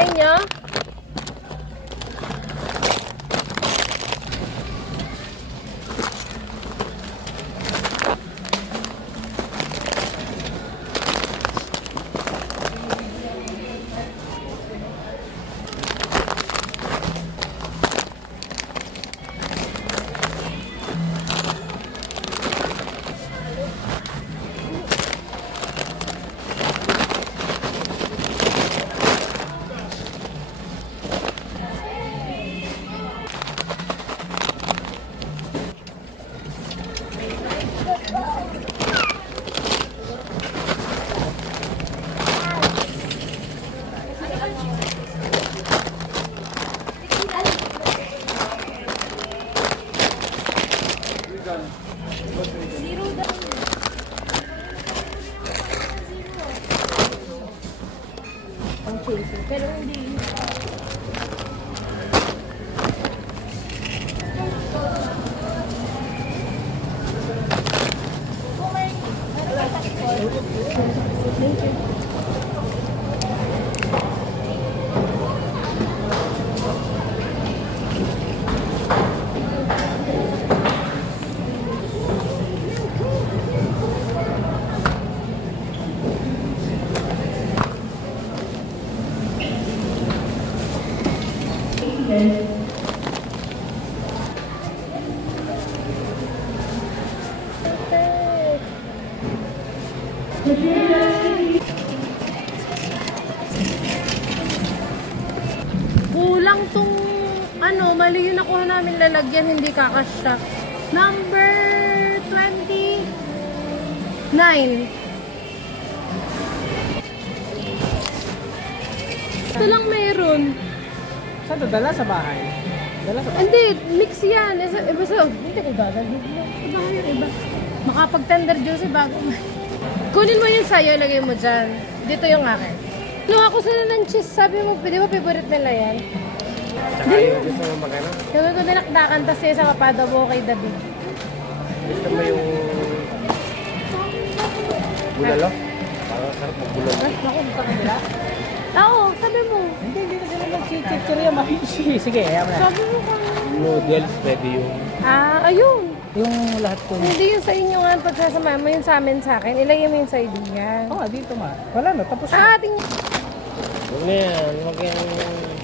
sa inyo? Pero hindi. Thank you. Kulang tong ano, mali yung nakuha namin lalagyan, hindi kakasya. Number 29. Ito lang meron. Saan ito? Dala sa bahay? Dala sa bahay? Hindi, mix yan. Iba sa, hindi ko dadalhin. Iba yung iba. Makapag-tender juice bago. Kunin mo yun sa'yo, lagay mo dyan. Dito yung akin. Kinuha ko sila ng cheese. Sabi mo, di ba favorite nila yan? Tsaka yung gusto mo magana? Gawin ko dinakdakan, tas sa kapada mo kay David. Gusto mo yung bulalo? Parang sarap ng bulalo. Naku, gusto ko nila. Oo, sabi mo. Hindi na sila mag-chichirya. Sige, ayaw mo na. Sabi mo ka. Noodles, pwede yung... Ayun. Yung lahat ko. Hindi yun sa inyo nga. Pagsasama mo yun sa amin sa akin. Ilagay mo yun sa idea. Oo, dito ma. Wala na, tapos na. Ating Huwag na yan. Huwag yan.